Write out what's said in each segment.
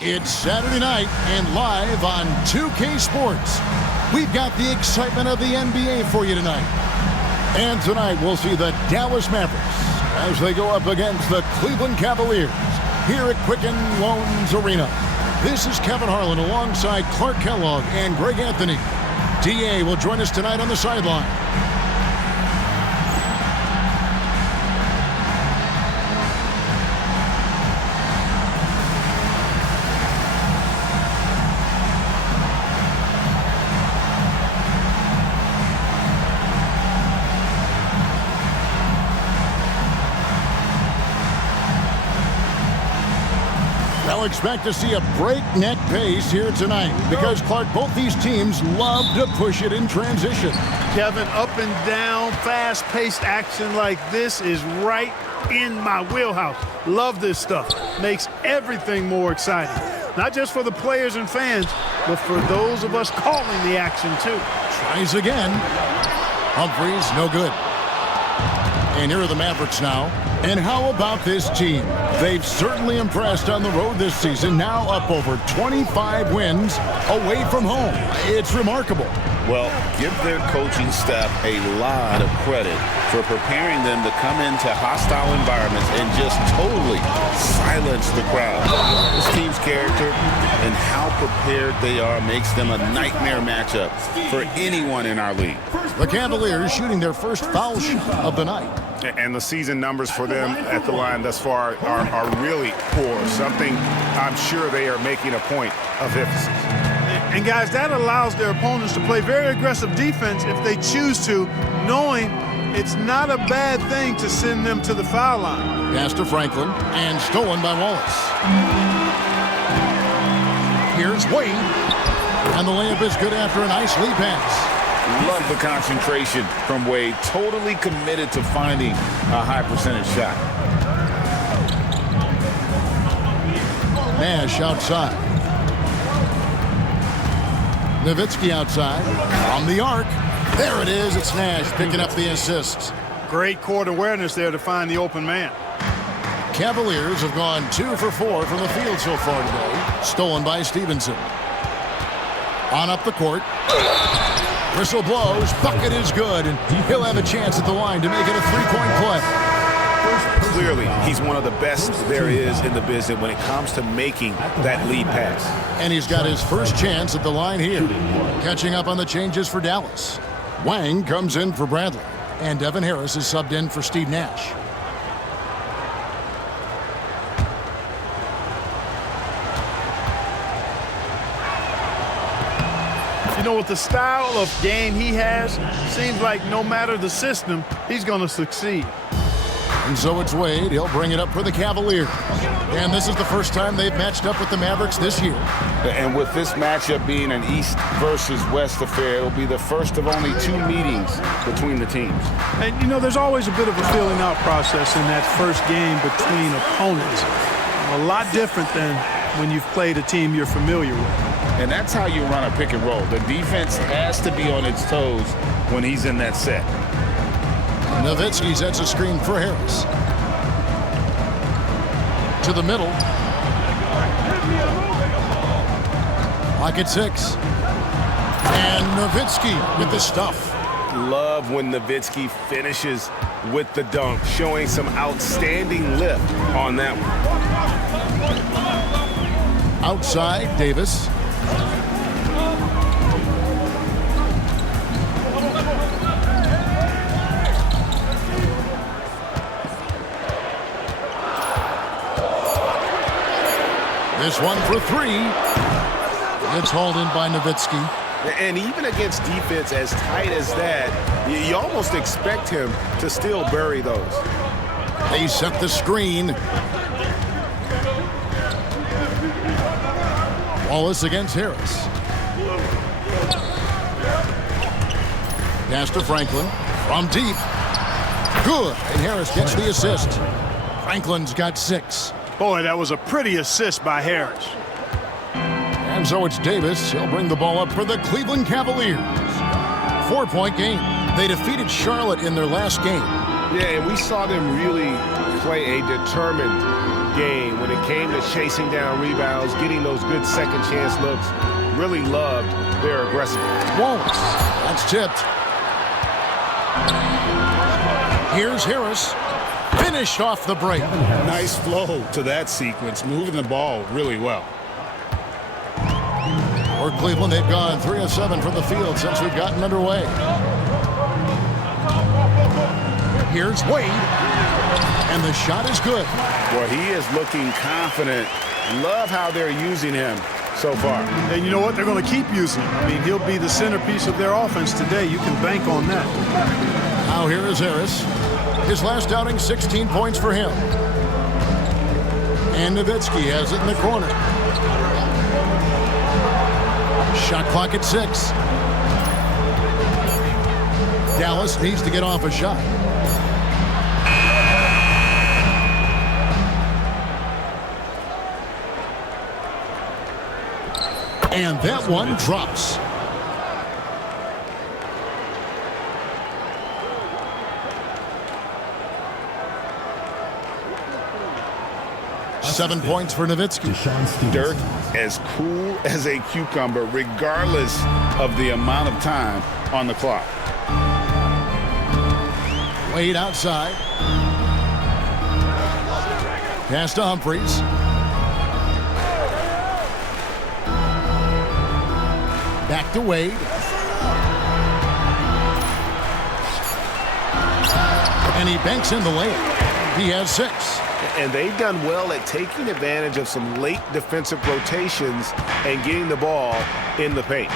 It's Saturday night and live on 2K Sports. We've got the excitement of the NBA for you tonight. And tonight we'll see the Dallas Mavericks as they go up against the Cleveland Cavaliers here at Quicken Loans Arena. This is Kevin Harlan alongside Clark Kellogg and Greg Anthony. DA will join us tonight on the sideline. Expect to see a breakneck pace here tonight because, Clark, both these teams love to push it in transition. Kevin, up and down, fast-paced action like this is right in my wheelhouse. Love this stuff. Makes everything more exciting. Not just for the players and fans, but for those of us calling the action, too. Tries again. Humphries, no good. And here are the Mavericks now. And how about this team? They've certainly impressed on the road this season, now up over 25 wins away from home. It's remarkable. Well, give their coaching staff a lot of credit for preparing them to come into hostile environments and just totally silence the crowd. This team's character and how prepared they are makes them a nightmare matchup for anyone in our league. The Cavaliers shooting their first foul shot of the night. And the season numbers for them at the line thus far are really poor, something I'm sure they are making a point of emphasis. And, guys, that allows their opponents to play very aggressive defense if they choose to, knowing it's not a bad thing to send them to the foul line. Pass to Franklin, and stolen by Wallace. Here's Wayne, and the layup is good after a nice lead pass. Love the concentration from Wade. Totally committed to finding a high percentage shot. Nash outside. Nowitzki outside. From the arc. There it is. It's Nash picking up the assist. Great court awareness there to find the open man. Cavaliers have gone 2 for 4 from the field so far today. Stolen by Stevenson. On up the court. Whistle blows, bucket is good, and he'll have a chance at the line to make it a three-point play. Clearly, he's one of the best there is in the business when it comes to making that lead pass. And he's got his first chance at the line here. Catching up on the changes for Dallas. Wang comes in for Bradley, and Devin Harris is subbed in for Steve Nash. You know, with the style of game he has, seems like no matter the system, he's going to succeed. And so it's Wade. He'll bring it up for the Cavaliers. And this is the first time they've matched up with the Mavericks this year. And with this matchup being an East versus West affair, it'll be the first of only 2 meetings between the teams. And, you know, there's always a bit of a filling out process in that first game between opponents. A lot different than when you've played a team you're familiar with. And that's how you run a pick and roll. The defense has to be on its toes when he's in that set. Nowitzki sets a screen for Harris. To the middle. Lock at 6. And Nowitzki with the stuff. Love when Nowitzki finishes with the dunk, showing some outstanding lift on that one. Outside, Davis. This one for 3. It's hauled in by Nowitzki. And even against defense as tight as that, you almost expect him to still bury those. They set the screen. Wallace against Harris. Pass to Franklin. From deep. Good. And Harris gets the assist. Franklin's got 6. Boy, that was a pretty assist by Harris. And so it's Davis. He'll bring the ball up for the Cleveland Cavaliers. 4-point game. They defeated Charlotte in their last game. Yeah, and we saw them really play a determined game when it came to chasing down rebounds, getting those good second chance looks. Really loved their aggressiveness. Won't. That's tipped. Here's Harris. Finished off the break. Nice flow to that sequence, moving the ball really well. For Cleveland, they've gone 3 of 7 from the field since we've gotten underway. Here's Wade. And the shot is good. Well, he is looking confident. Love how they're using him so far. And you know what? They're going to keep using him. I mean, he'll be the centerpiece of their offense today. You can bank on that. Now here is Harris. His last outing, 16 points for him. And Nowitzki has it in the corner. Shot clock at 6. Dallas needs to get off a shot. And that one drops. Seven points for Nowitzki. Dirk as cool as a cucumber, regardless of the amount of time on the clock. Wade outside. Pass to Humphries. Back to Wade. And he banks in the layup. He has 6. And they've done well at taking advantage of some late defensive rotations and getting the ball in the paint.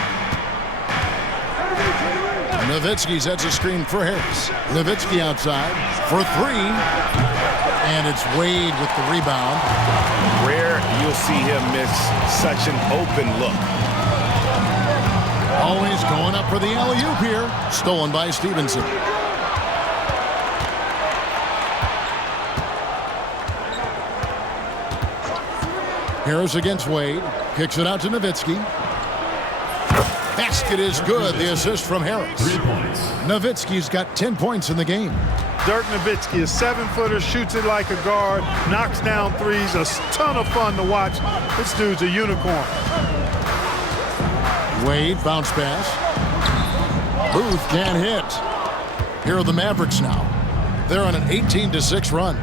Nowitzki sets a screen for Harris. Nowitzki outside for 3. And it's Wade with the rebound. Rare you'll see him miss such an open look. Always going up for the alley-oop here. Stolen by Stevenson. Harris against Wade. Kicks it out to Nowitzki. Basket is good. The assist from Harris. 3 points. Nowitzki's got 10 points in the game. Dirk Nowitzki, a 7-footer, shoots it like a guard, knocks down threes, a ton of fun to watch. This dude's a unicorn. Wade, bounce pass. Booth can't hit. Here are the Mavericks now. They're on an 18-6 run.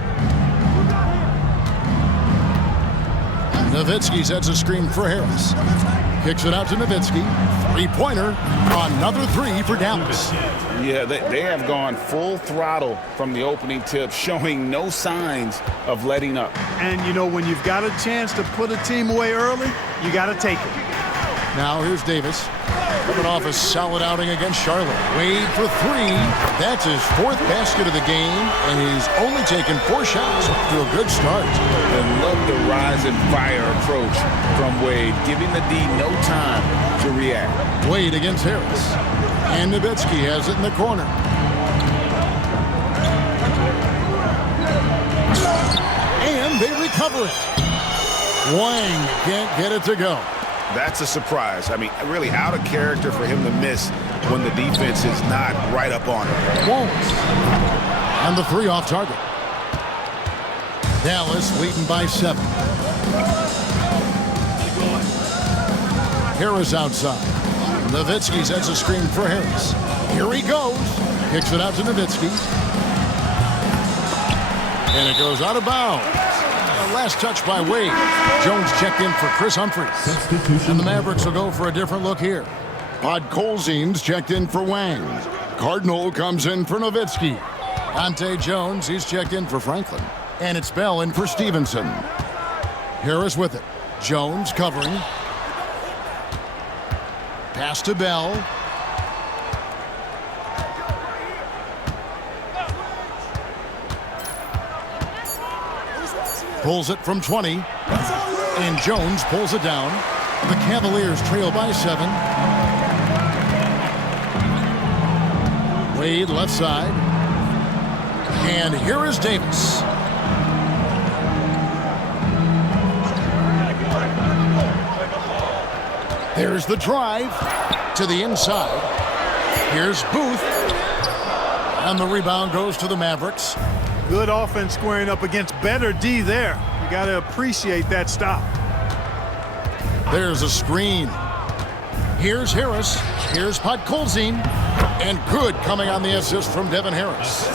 Nowitzki sets a screen for Harris. Kicks it out to Nowitzki. Three-pointer. Another 3 for Dallas. Yeah, they have gone full throttle from the opening tip, showing no signs of letting up. And, you know, when you've got a chance to put a team away early, you got to take it. Now here's Davis. Coming off a solid outing against Charlotte. Wade for 3. That's his 4th basket of the game, and he's only taken 4 shots to a good start. And love the rise and fire approach from Wade, giving the D no time to react. Wade against Harris. And Nowitzki has it in the corner. And they recover it. Wang can't get it to go. That's a surprise. I mean, really out of character for him to miss when the defense is not right up on him. Won't. And the 3 off target. Dallas leading by 7. Harris outside. Nowitzki sets a screen for Harris. Here he goes. Kicks it out to Nowitzki. And it goes out of bounds. Last touch by Wade. Jones checked in for Chris Humphries. And the Mavericks will go for a different look here. Podkolzin's checked in for Wang. Cardinal comes in for Nowitzki. Ante Jones, he's checked in for Franklin. And it's Bell in for Stevenson. Harris with it. Jones covering. Pass to Bell. Pulls it from 20. And Jones pulls it down. The Cavaliers trail by 7. Wade left side. And here is Davis. There's the drive to the inside. Here's Booth. And the rebound goes to the Mavericks. Good offense squaring up against better D there. You got to appreciate that stop. There's a screen. Here's Harris. Here's Podkolzin. And good coming on the assist from Devin Harris.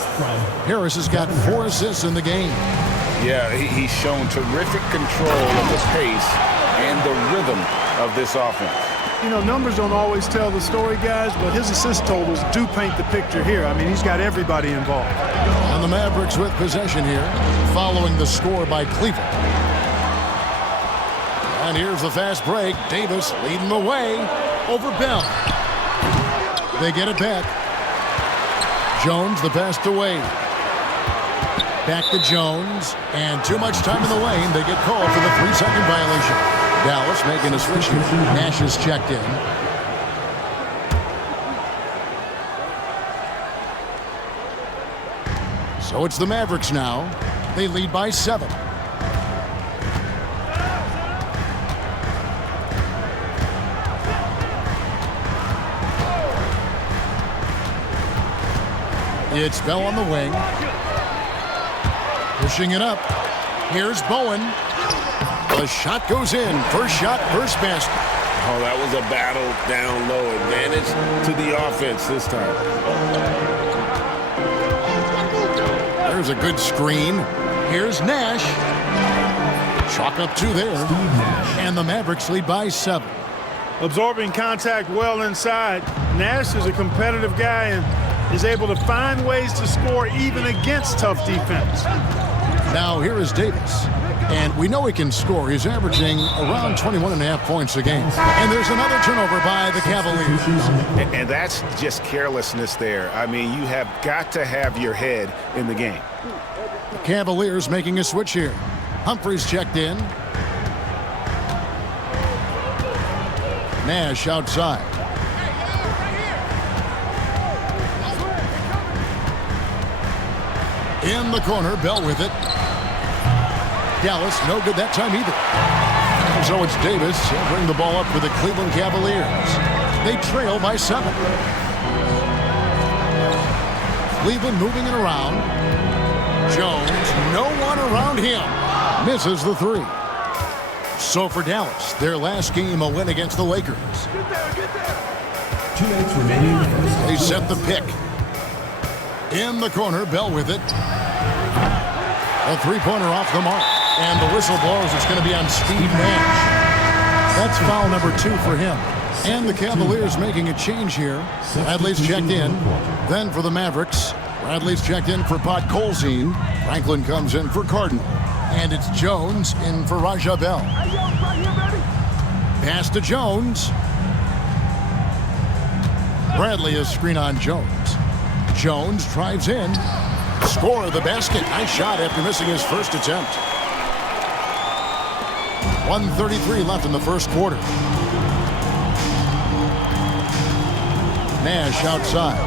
Harris has got 4 assists in the game. Yeah, he's shown terrific control of the pace and the rhythm of this offense. You know, numbers don't always tell the story, guys, but his assist totals do paint the picture here. I mean, he's got everybody involved. And the Mavericks with possession here, following the score by Cleveland. And here's the fast break. Davis leading the way over Bell. They get it back. Jones, the pass to Wade. Back to Jones, and too much time in the lane. They get called for the 3-second violation. Dallas making a switch here. Nash is checked in. So it's the Mavericks now. They lead by 7. It's Bell on the wing. Pushing it up. Here's Bowen. The shot goes in. First shot, first basket. Oh, that was a battle down low. Advantage to the offense this time. There's a good screen. Here's Nash. Chalk up 2 there. And the Mavericks lead by 7. Absorbing contact well inside. Nash is a competitive guy and is able to find ways to score even against tough defense. Now here is Davis. And we know he can score. He's averaging around 21.5 points a game. And there's another turnover by the Cavaliers. And that's just carelessness there. I mean, you have got to have your head in the game. The Cavaliers making a switch here. Humphries checked in. Nash outside. In the corner, Bell with it. Dallas, no good that time either. So it's Davis. He'll bring the ball up for the Cleveland Cavaliers. They trail by 7. Cleveland moving it around. Jones, no one around him. Misses the 3. So for Dallas, their last game a win against the Lakers. 2 minutes remaining. They set the pick. In the corner, Bell with it. A 3-pointer off the mark. And the whistle blows. It's going to be on Steve Nash. That's foul number 2 for him. And the Cavaliers making a change here. Bradley's checked in. Then for the Mavericks, Bradley's checked in for Podkolzin. Franklin comes in for Cardinal. And it's Jones in for Raja Bell. Pass to Jones. Bradley is screen on Jones. Jones drives in. Score of the basket. Nice shot after missing his first attempt. 1:33 left in the first quarter. Nash outside.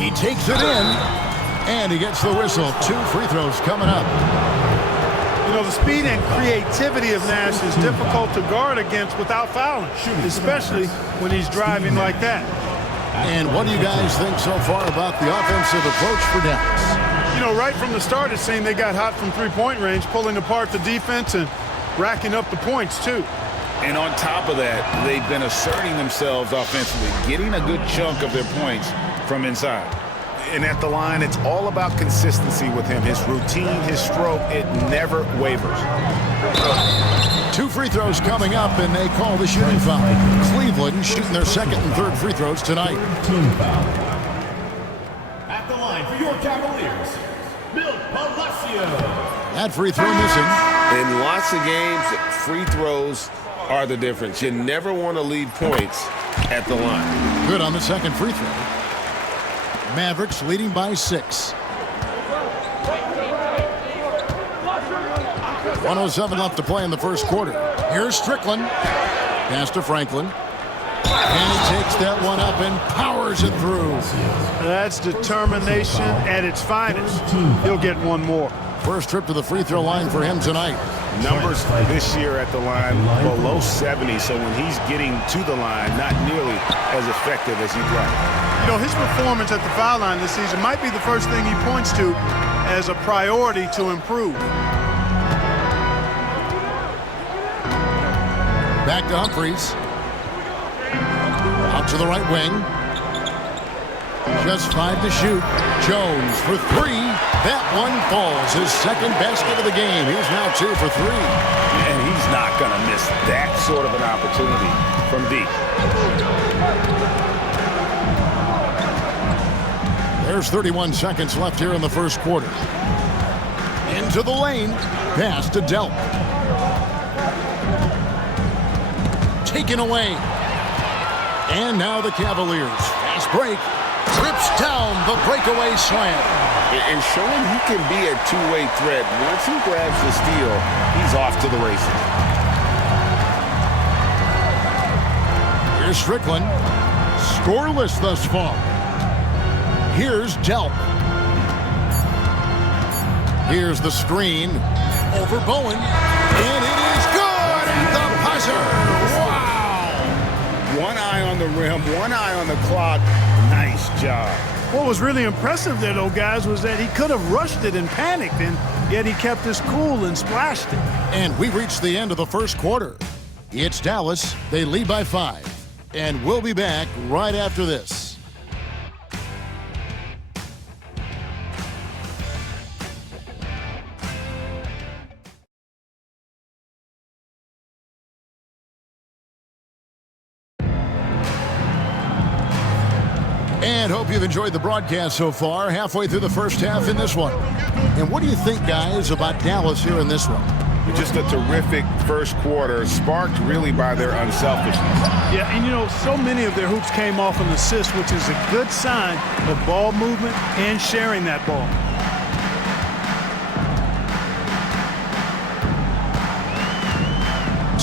He takes it in, and he gets the whistle. 2 free throws coming up. You know, the speed and creativity of Nash is difficult to guard against without fouling, especially when he's driving like that. And what do you guys think so far about the offensive approach for Dallas? You know, right from the start, it seemed they got hot from 3-point range, pulling apart the defense and racking up the points, too. And on top of that, they've been asserting themselves offensively, getting a good chunk of their points from inside. And at the line, it's all about consistency with him. His routine, his stroke, it never wavers. 2 free throws coming up, and they call the shooting foul. Cleveland shooting their 2nd and 3rd free throws tonight. At the line for your Cavaliers, Bill Palacio. That free throw missing. In lots of games, free throws are the difference. You never want to leave points at the line. Good on the 2nd free throw. Mavericks leading by 6. 1:07 left to play in the first quarter. Here's Strickland. Pass to Franklin. And he takes that one up and powers it through. That's determination at its finest. He'll get one more. First trip to the free throw line for him tonight. Numbers this year at the line below 70, so when he's getting to the line, not nearly as effective as he'd like. You know, his performance at the foul line this season might be the first thing he points to as a priority to improve. Back to Humphries. Out to the right wing. Just 5 to shoot. Jones for 3. That one falls. His second basket of the game. He's now 2 for 3. And he's not going to miss that sort of an opportunity from deep. There's 31 seconds left here in the first quarter. Into the lane. Pass to Delp. Taken away. And now the Cavaliers. Fast break. Trips down the breakaway slam. And showing he can be a two-way threat. Once he grabs the steal, he's off to the races. Here's Strickland. Scoreless thus far. Here's Delp. Here's the screen. Over Bowen. And it is good at the buzzer. Wow! One eye on the rim, one eye on the clock. Nice job. What was really impressive there, though, guys, was that he could have rushed it and panicked, and yet he kept his cool and splashed it. And we reached the end of the first quarter. It's Dallas. They lead by 5. And we'll be back right after this. And hope you've enjoyed the broadcast so far, halfway through the first half in this one. And what do you think, guys, about Dallas here in this one? Just a terrific first quarter, sparked really by their unselfishness. Yeah, and you know, so many of their hoops came off an assist, which is a good sign of ball movement and sharing that ball.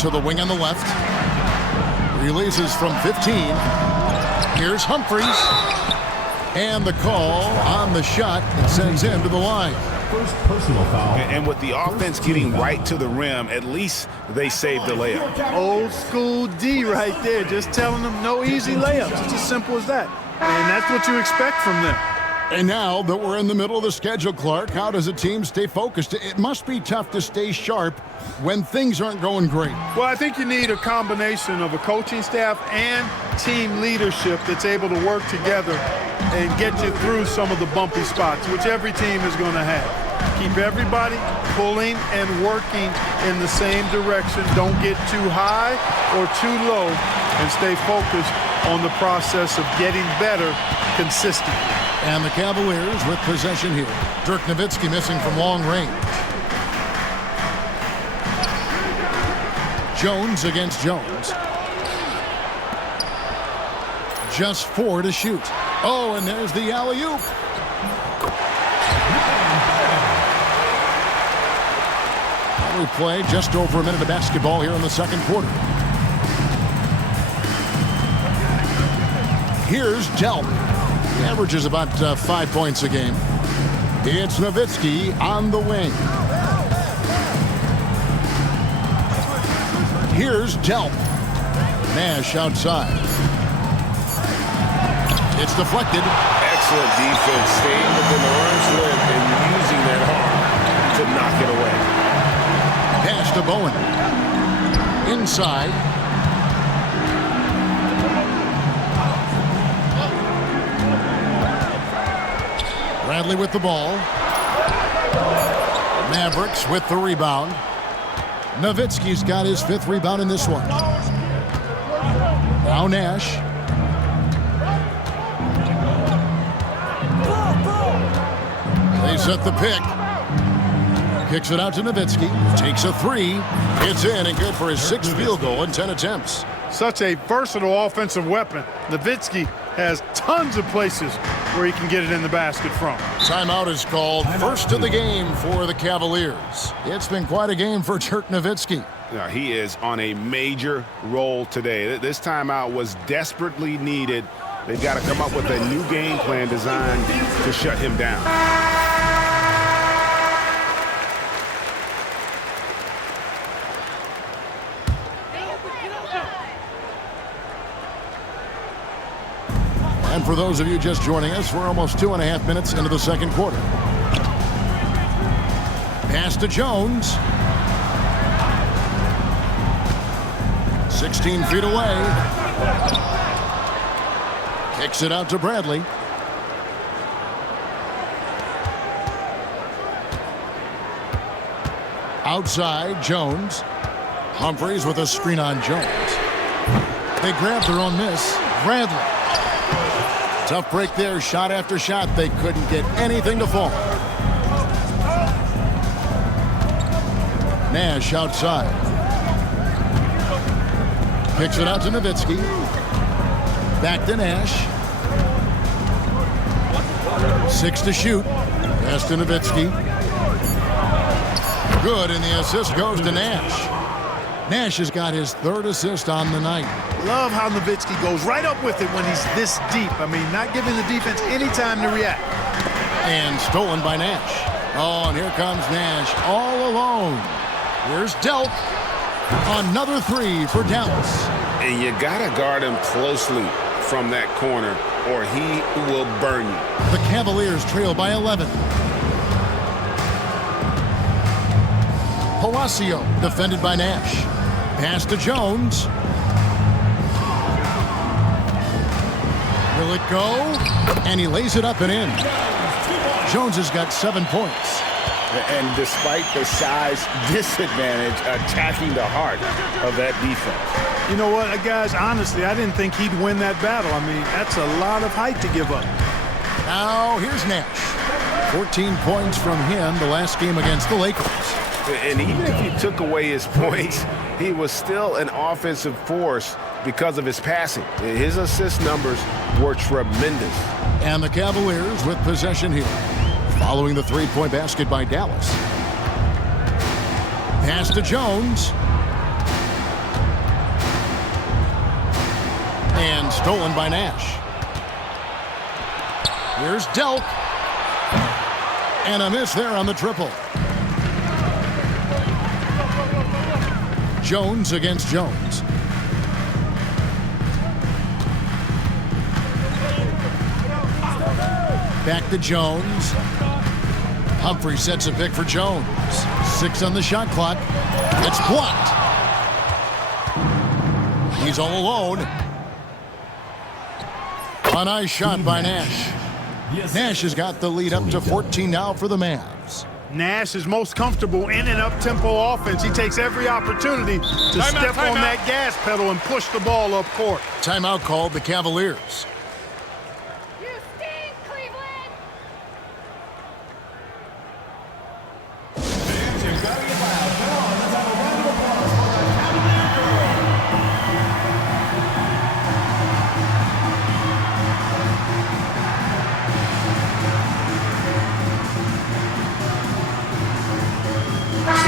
To the wing on the left. Releases from 15. Here's Humphries. And the call on the shot that sends him to the line. First personal foul. And with the offense getting right to the rim, at least they saved the layup. Old school D right there, just telling them no easy layups. It's as simple as that. And that's what you expect from them. And now that we're in the middle of the schedule, Clark, how does a team stay focused? It must be tough to stay sharp when things aren't going great. Well, I think you need a combination of a coaching staff and team leadership that's able to work together and get you through some of the bumpy spots, which every team is going to have. Keep everybody pulling and working in the same direction. Don't get too high or too low, and stay focused on the process of getting better consistently. And the Cavaliers with possession here. Dirk Nowitzki missing from long range. Jones against Jones. Just 4 to shoot. Oh, and there's the alley-oop. We play just over a minute of basketball here in the second quarter. Here's Delp. He averages about 5 points a game. It's Nowitzki on the wing. Here's Delp. Nash outside. It's deflected. Excellent defense, staying within the arm's length and using that arm to knock it away. Pass to Bowen. Inside. Bradley with the ball. Mavericks with the rebound. Nowitzki's got his 5th rebound in this one. Now Nash. They set the pick. Kicks it out to Nowitzki. Takes a 3. It's in and good for his 6th field goal in 10 attempts. Such a versatile offensive weapon. Nowitzki has tons of places where he can get it in the basket from. Timeout is called. First of the game for the Cavaliers. It's been quite a game for Dirk Nowitzki. Now, he is on a major roll today. This timeout was desperately needed. They've got to come up with a new game plan designed to shut him down. And for those of you just joining us, we're almost 2.5 minutes into the second quarter. Pass to Jones. 16 feet away. Kicks it out to Bradley. Outside, Jones. Humphries with a screen on Jones. They grabbed their own miss. Bradley. Tough break there, shot after shot. They couldn't get anything to fall. Nash outside. Picks it out to Nowitzki. Back to Nash. 6 to shoot. Pass to Nowitzki. Good, and the assist goes to Nash. Nash has got his 3rd assist on the night. Love how Nowitzki goes right up with it when he's this deep. I mean, not giving the defense any time to react. And stolen by Nash. Oh, and here comes Nash all alone. Here's Delk. Another 3 for Dallas. And you got to guard him closely from that corner, or he will burn you. The Cavaliers trail by 11. Palacio defended by Nash. Pass to Jones. Will it go? And he lays it up and in. Jones has got 7 points. And despite the size disadvantage, attacking the heart of that defense. You know what, guys, honestly, I didn't think he'd win that battle. I mean, that's a lot of height to give up. Now, here's Nash. 14 points from him the last game against the Lakers. And even if you took away his points, he was still an offensive force because of his passing. His assist numbers were tremendous. And the Cavaliers with possession here, following the 3-point basket by Dallas. Pass to Jones. And stolen by Nash. Here's Delk. And a miss there on the triple. Jones against Jones. Back to Jones. Humphrey sets a pick for Jones. 6 on the shot clock. It's blocked. He's all alone. A nice shot by Nash. Nash has got the lead up to 14 now for the Mavs. Nash is most comfortable in an up-tempo offense. He takes every opportunity to step on that gas pedal and push the ball up court. Timeout called the Cavaliers. You stink, Cleveland! Fans, you've got to get loud. Come on, let's have a round of applause for the Cavalier girl.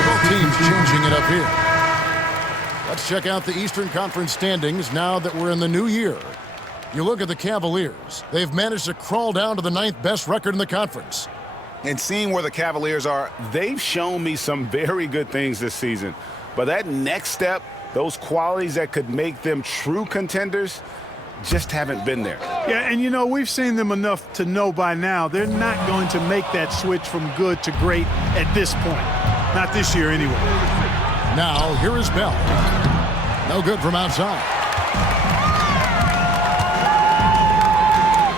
Both teams changing it up here. Let's check out the Eastern Conference standings now that we're in the new year. You look at the Cavaliers. They've managed to crawl down to the 9th best record in the conference. And seeing where the Cavaliers are, they've shown me some very good things this season. But that next step, those qualities that could make them true contenders, just haven't been there. Yeah, and you know, we've seen them enough to know by now they're not going to make that switch from good to great at this point. Not this year, anyway. Now, here is Bell. No good from outside.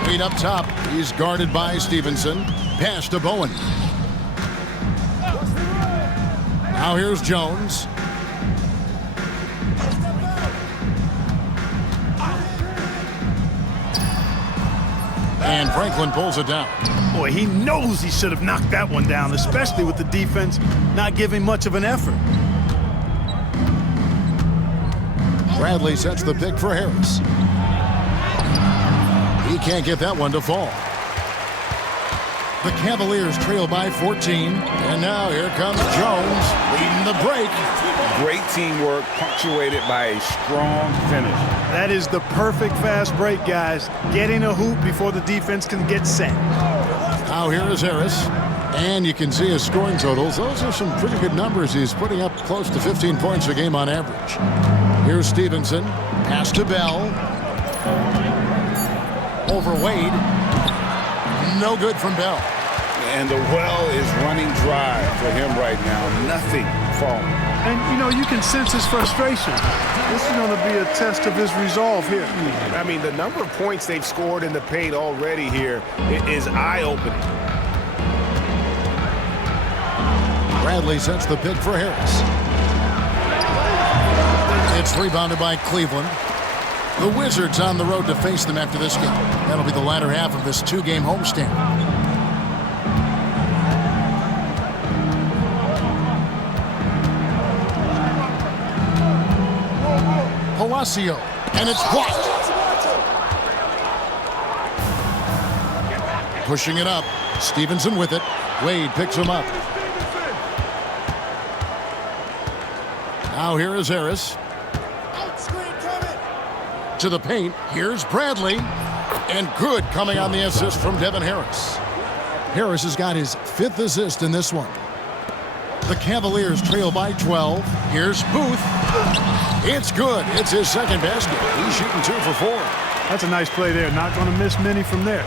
Feet up top. He's guarded by Stevenson. Pass to Bowen. Now here's Jones. And Franklin pulls it down. Boy, he knows he should have knocked that one down, especially with the defense not giving much of an effort. Bradley sets the pick for Harris. He can't get that one to fall. The Cavaliers trail by 14. And now here comes Jones leading the break. Great teamwork punctuated by a strong finish. That is the perfect fast break, guys. Getting a hoop before the defense can get set. Now here is Harris. And you can see his scoring totals. Those are some pretty good numbers. He's putting up close to 15 points a game on average. Here's Stevenson. Pass to Bell. Over Wade. No good from Bell. And the well is running dry for him right now. Nothing falling. And, you know, you can sense his frustration. This is going to be a test of his resolve here. I mean, the number of points they've scored in the paint already here is eye-opening. Bradley sets the pick for Harris. It's rebounded by Cleveland. The Wizards on the road to face them after this game. That'll be the latter half of this two-game homestand. Palacio, and it's blocked. Pushing it up. Stevenson with it. Wade picks him up. Now here is Harris. To the paint. Here's Bradley. And good coming on the assist from Devin Harris. Harris has got his 5th assist in this one. The Cavaliers trail by 12. Here's Booth. It's good. It's his 2nd basket. He's shooting 2 for 4. That's a nice play there. Not going to miss many from there.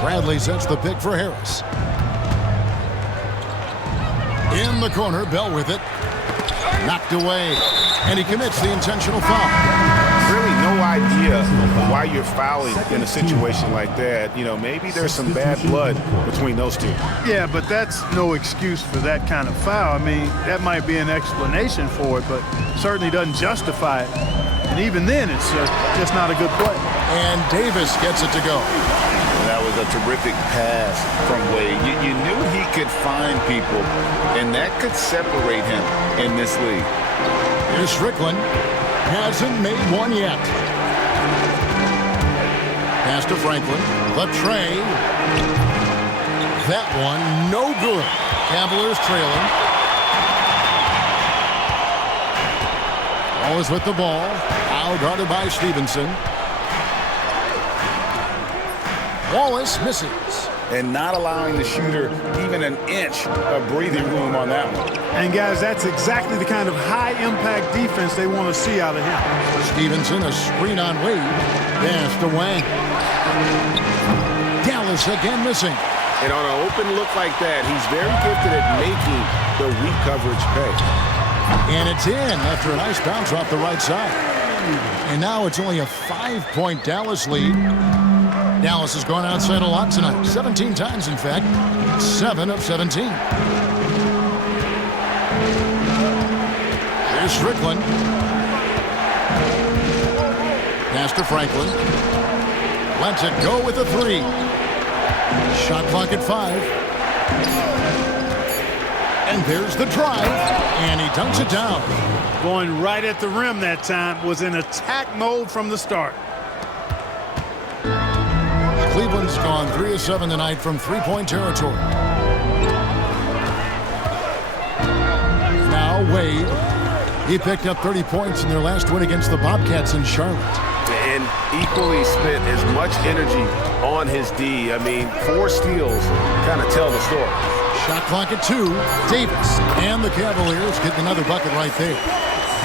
Bradley sets the pick for Harris. In the corner, Bell with it. Knocked away. And he commits the intentional foul. Really no idea why you're fouling in a situation like that. You know, maybe there's some bad blood between those two. Yeah, but that's no excuse for that kind of foul. I mean, that might be an explanation for it, but certainly doesn't justify it. And even then, it's just not a good play. And Davis gets it to go. That was a terrific pass from Wade. You knew he could find people, and that could separate him in this league. Here's Strickland. Hasn't made one yet. Pass to Franklin. The tray. That one, no good. Cavaliers trailing. Always with the ball. Now guarded by Stevenson. Wallace misses. And not allowing the shooter even an inch of breathing room on that one. And, guys, that's exactly the kind of high-impact defense they want to see out of him. Stevenson, a screen on Wade. Pass to Wang. Dallas again missing. And on an open look like that, he's very gifted at making the weak coverage pay. And it's in after a nice bounce off the right side. And now it's only a 5-point Dallas lead. Dallas has gone outside a lot tonight. 17 times, in fact. 7 of 17. Here's Strickland. Pass to Franklin. Lets it go with a 3. Shot clock at 5. And there's the drive. And he dunks it down. Going right at the rim that time. Was in attack mode from the start. Cleveland's gone 3 of 7 tonight from 3-point territory. Now Wade. He picked up 30 points in their last win against the Bobcats in Charlotte. And equally spent as much energy on his D. I mean, 4 steals kind of tell the story. Shot clock at 2. Davis and the Cavaliers get another bucket right there.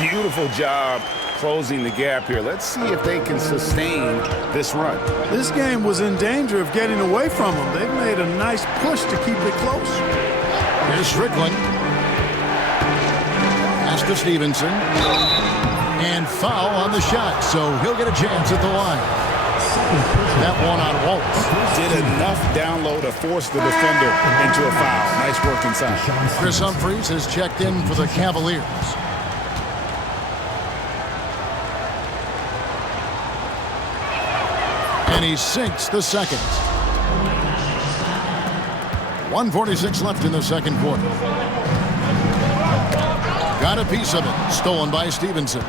Beautiful job closing the gap here. Let's see if they can sustain this run. This game was in danger of getting away from them. They've made a nice push to keep it close. Here's Strickland. Pass to Stevenson. And foul on the shot, so he'll get a chance at the line. That one on Wallace. Did enough down low to force the defender into a foul. Nice work inside. Chris Humphries has checked in for the Cavaliers. And he sinks the second. 1:46 left in the second quarter. Got a piece of it. Stolen by Stevenson.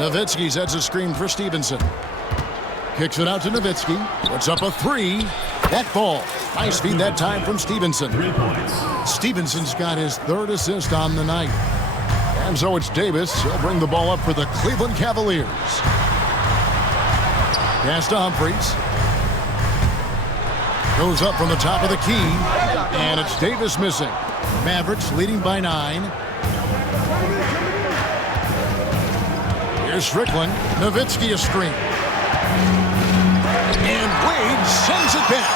Nowitzki sets a screen for Stevenson. Kicks it out to Nowitzki. Puts up a 3. That ball. Nice feed that time from Stevenson. 3 points. Stevenson's got his 3rd assist on the night. And so it's Davis. He'll bring the ball up for the Cleveland Cavaliers. Pass to Humphries. Goes up from the top of the key. And it's Davis missing. Mavericks leading by 9. Here's Strickland. Nowitzki a screen. And Wade sends it back.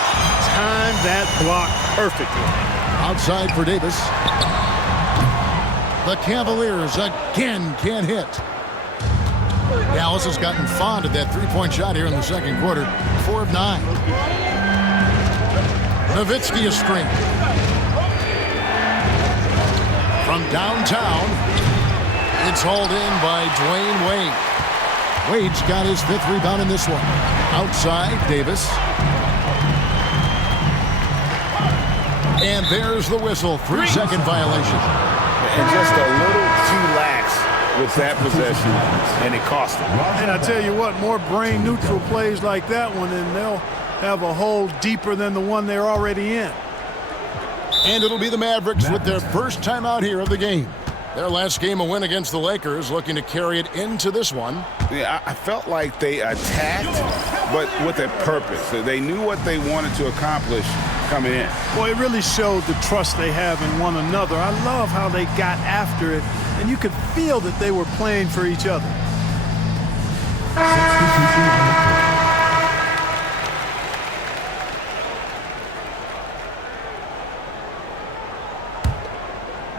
Timed that block perfectly. Outside for Davis. The Cavaliers again can't hit. Dallas has gotten fond of that three-point shot here in the second quarter. 4 of 9. Nowitzki a screen. From downtown, it's hauled in by Dwayne Wade. Wade's got his 5th rebound in this one. Outside, Davis. And there's the whistle. 3-second violation. And just a little too lax with that possession, and it cost him. And I tell you what, more brain-neutral plays like that one, and they'll have a hole deeper than the one they're already in. And it'll be the Mavericks with their first time out here of the game. Their last game, a win against the Lakers, looking to carry it into this one. Yeah, I felt like they attacked, but with a purpose. They knew what they wanted to accomplish coming in. Boy, it really showed the trust they have in one another. I love how they got after it, and you could feel that they were playing for each other.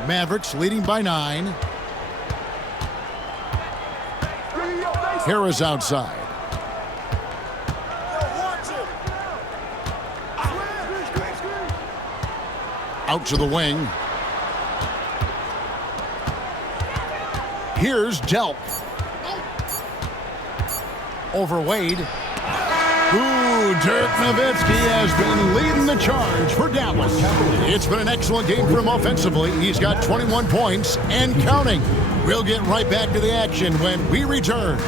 Mavericks leading by 9. Harris outside. Out to the wing. Here's Delp. Over Wade. Dirk Nowitzki has been leading the charge for Dallas. It's been an excellent game for him offensively. He's got 21 points and counting. We'll get right back to the action when we return.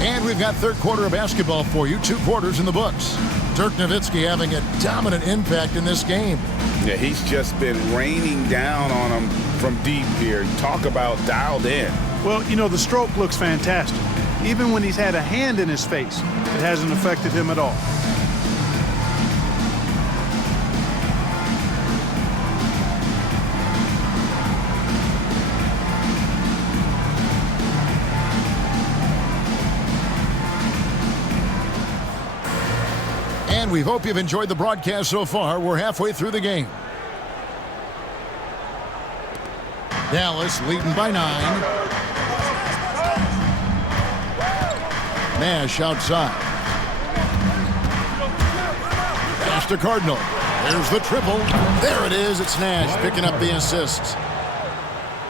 And we've got third quarter of basketball for you. 2 quarters in the books. Dirk Nowitzki having a dominant impact in this game. Yeah, he's just been raining down on them from deep here. Talk about dialed in. Well, you know, the stroke looks fantastic. Even when he's had a hand in his face, it hasn't affected him at all. And we hope you've enjoyed the broadcast so far. We're halfway through the game. Dallas leading by 9. Nash outside. Pass to Cardinal. There's the triple. There it is. It's Nash picking up the assists.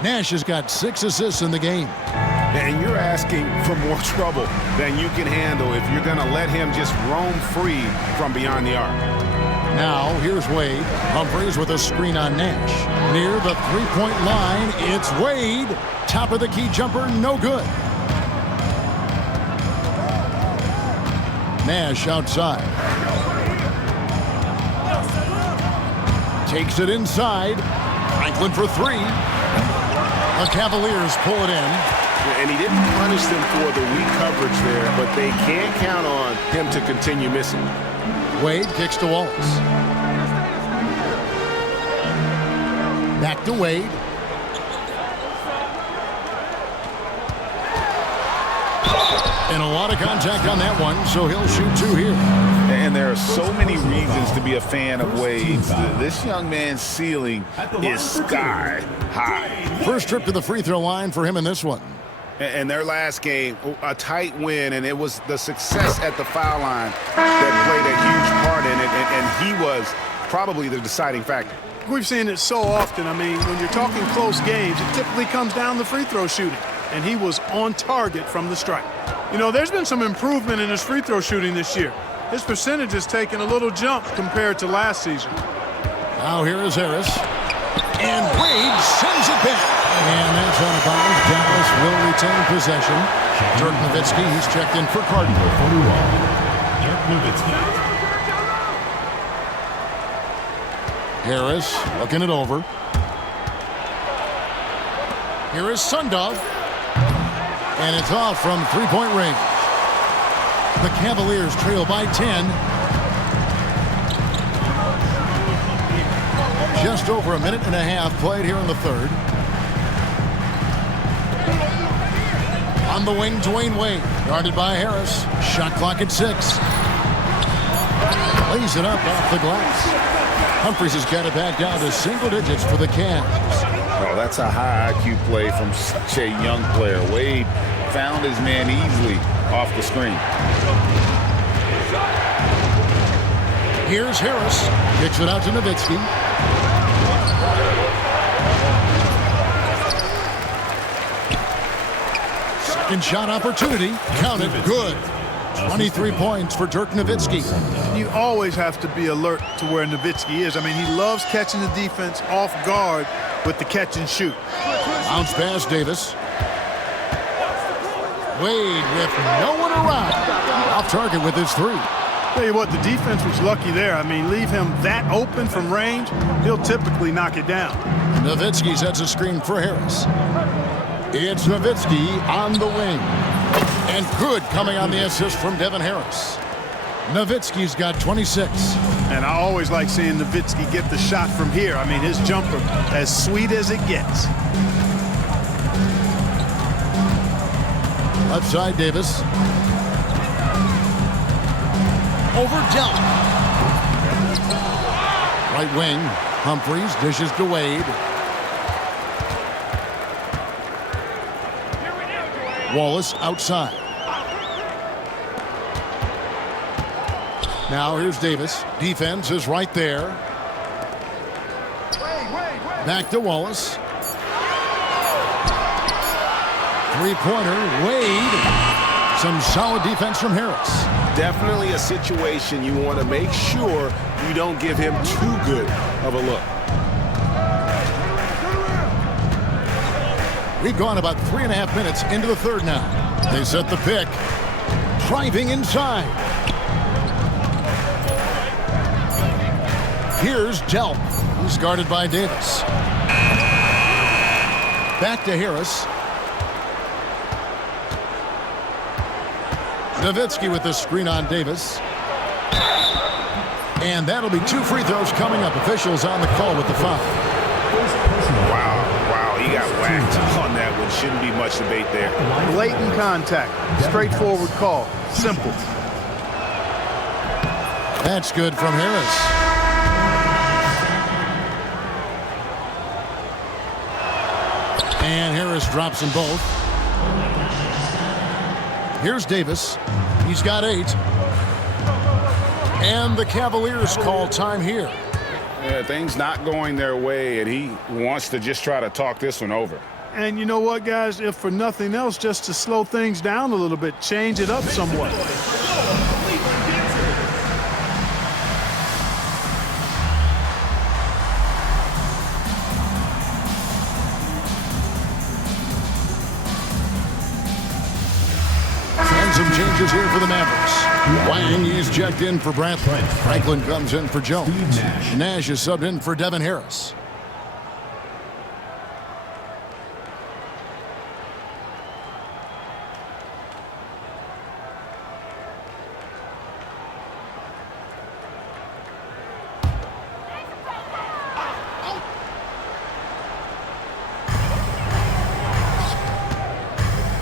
Nash has got 6 assists in the game. And you're asking for more trouble than you can handle if you're going to let him just roam free from beyond the arc. Now, here's Wade. Humphries with a screen on Nash. Near the three-point line, it's Wade. Top of the key jumper, no good. Nash outside. Takes it inside. Franklin for 3. The Cavaliers pull it in. And he didn't punish them for the weak coverage there, but they can't count on him to continue missing. Wade kicks to Wallace. Back to Wade. And a lot of contact on that one, so he'll shoot 2 here. And there are so many reasons to be a fan of Wade's. This young man's ceiling is sky high. First trip to the free throw line for him in this one. And their last game, a tight win, and it was the success at the foul line that played a huge part in it, and he was probably the deciding factor. We've seen it so often. I mean, when you're talking close games, it typically comes down to free throw shooting, and he was on target from the stripe. You know, there's been some improvement in his free throw shooting this year. His percentage has taken a little jump compared to last season. Now here is Harris. And Wade sends it back. And that's out of bounds. Dallas will retain possession. Dirk Nowitzki, he's checked in for Cardinal. Dirk Nowitzki. Harris looking it over. Here is Sundov. And it's off from three-point range. The Cavaliers trail by 10. Just over a minute and a half played here in the third. On the wing, Dwayne Wade, guarded by Harris. Shot clock at 6. Lays it up off the glass. Humphries has got it back down to single digits for the Cavs. Oh, that's a high IQ play from such a young player. Wade found his man easily off the screen. Here's Harris. Kicks it out to Nowitzki. Second shot opportunity. Counted. Good. 23 points for Dirk Nowitzki. You always have to be alert to where Nowitzki is. I mean, he loves catching the defense off guard with the catch and shoot. Bounce pass Davis. Wade with no one around. Off target with his three. Tell you what, the defense was lucky there. I mean, leave him that open from range, he'll typically knock it down. Nowitzki sets a screen for Harris. It's Nowitzki on the wing. And good coming on the assist from Devin Harris. Nowitzki's got 26. And I always like seeing Nowitzki get the shot from here. I mean, his jumper, as sweet as it gets. Left side, Davis. Over Delk. Right wing, Humphries dishes to Wade. Wallace outside. Now here's Davis. Defense is right there. Back to Wallace. Three-pointer, Wade. Some solid defense from Harris. Definitely a situation you want to make sure you don't give him too good of a look. We've gone about 3.5 minutes into the third now. They set the pick. Driving inside. Here's Delp. He's guarded by Davis. Back to Harris. Nowitzki with the screen on Davis. And that'll be 2 free throws coming up. Officials on the call with the foul. Wow, he got whacked on that one. Shouldn't be much debate there. Blatant contact. Straightforward call. Simple. That's good from Harris. And Harris drops them both. Here's Davis. He's got 8. And the Cavaliers call time here. Yeah, things not going their way, and he wants to just try to talk this one over. And you know what, guys? If for nothing else, just to slow things down a little bit, change it up somewhat. Some changes here for the Mavericks. Wang is checked in for Brantley. Franklin comes in for Jones. Nash is subbed in for Devin Harris.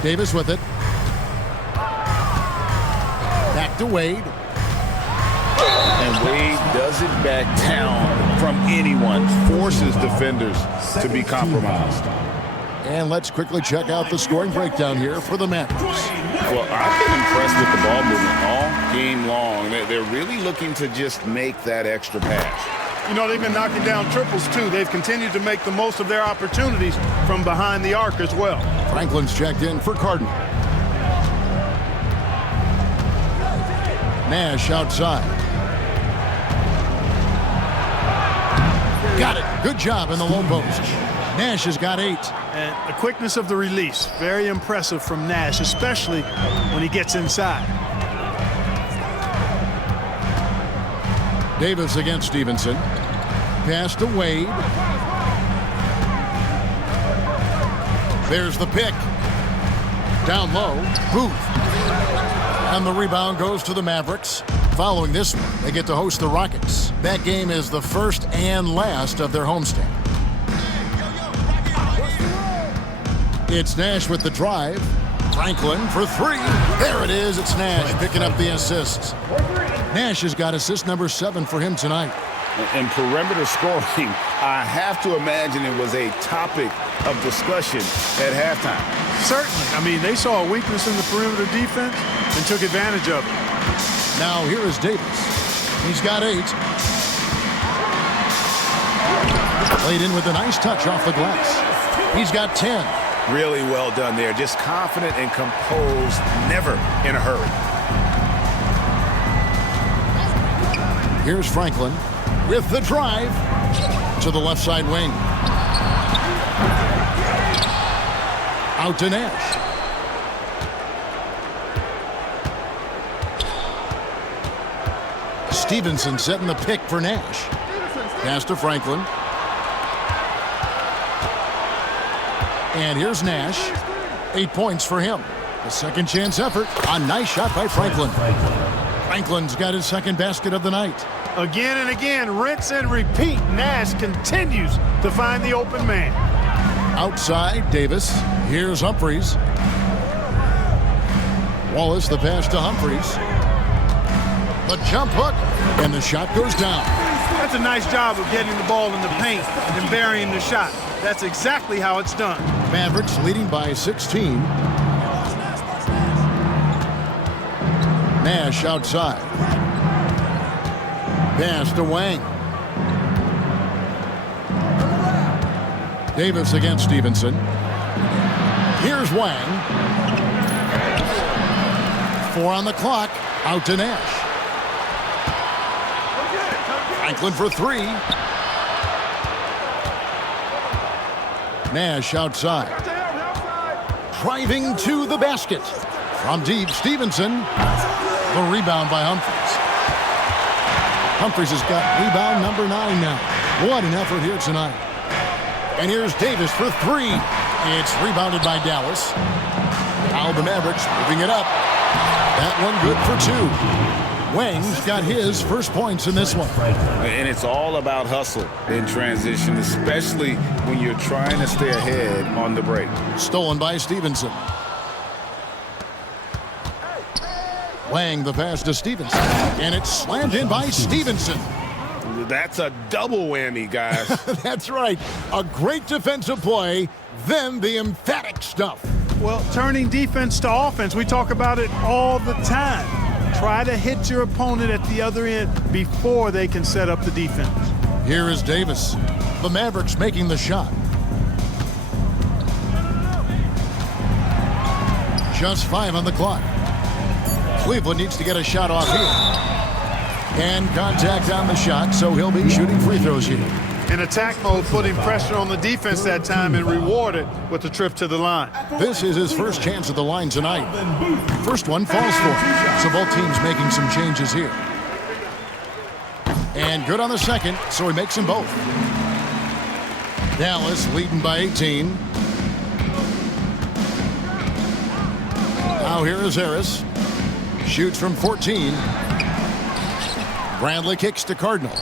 Davis with it. Back to Wade. And Wade doesn't back down from anyone. Forces defenders to be compromised. And let's quickly check out the scoring breakdown here for the Mavericks. Well, I've been impressed with the ball movement all game long. They're really looking to just make that extra pass. You know, they've been knocking down triples, too. They've continued to make the most of their opportunities from behind the arc as well. Franklin's checked in for Cardinal. Nash outside. Got it. Good job in the low post. Nash has got 8. And the quickness of the release, very impressive from Nash, especially when he gets inside. Davis against Stevenson. Pass to Wade. There's the pick. Down low, Booth. And the rebound goes to the Mavericks. Following this one, they get to host the Rockets. That game is the first and last of their homestand. It's Nash with the drive. Franklin for three. There it is. It's Nash picking up the assists. Nash has got assist number 7 for him tonight. And perimeter scoring, I have to imagine it was a topic of discussion at halftime. Certainly. I mean, they saw a weakness in the perimeter defense and took advantage of it. Now here is Davis. He's got 8. Played in with a nice touch off the glass. He's got 10. Really well done there. Just confident and composed, never in a hurry. Here's Franklin with the drive to the left side wing. Out to Nash. Stevenson setting the pick for Nash. Pass to Franklin. And here's Nash. 8 points for him. A second chance effort. A nice shot by Franklin. Franklin's got his second basket of the night. Again and again, rinse and repeat. Nash continues to find the open man. Outside, Davis. Here's Humphries. Wallace, the pass to Humphries. The jump hook, and the shot goes down. That's a nice job of getting the ball in the paint and burying the shot. That's exactly how it's done. Mavericks leading by 16. Nash outside. Pass to Wang. Davis against Stevenson. Here's Wang. 4 on the clock. Out to Nash. Franklin for 3. Nash outside. Driving to the basket. From deep, Stevenson. The rebound by Humphries. Humphries has got rebound number 9 now. What an effort here tonight. And here's Davis for 3. It's rebounded by Dallas. Now the Mavericks moving it up. That one good for 2. Wang's got his first points in this one. And it's all about hustle in transition, especially when you're trying to stay ahead on the break. Stolen by Stevenson. Wang the pass to Stevenson. And it's slammed in by Stevenson. That's a double whammy, guys. That's right. A great defensive play, then the emphatic stuff. Well, turning defense to offense, we talk about it all the time. Try to hit your opponent at the other end before they can set up the defense. Here is Davis. The Mavericks making the shot. Just 5 on the clock. Cleveland needs to get a shot off here. And contact on the shot, so he'll be shooting free throws here. In attack mode, putting pressure on the defense that time and rewarded with the trip to the line. This is his first chance at the line tonight. First one falls for him. So both teams making some changes here. And good on the second, so he makes them both. Dallas leading by 18. Now here is Harris. Shoots from 14. Bradley kicks to Cardinal.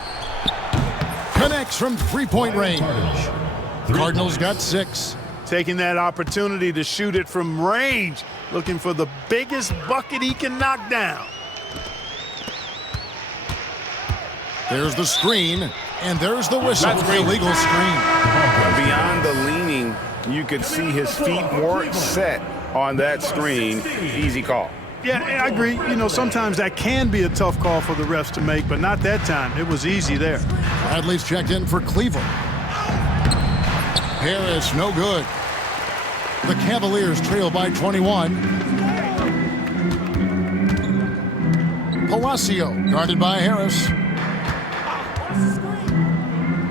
Connects from three-point range. Cardinals got 6. Taking that opportunity to shoot it from range. Looking for the biggest bucket he can knock down. There's the screen, and there's the whistle. Illegal screen. Beyond the leaning, you could see his feet weren't set on that screen. Easy call. Yeah, I agree. You know, sometimes that can be a tough call for the refs to make, but not that time. It was easy there. Bradley's checked in for Cleveland. Harris, no good. The Cavaliers trail by 21. Palacio, guarded by Harris.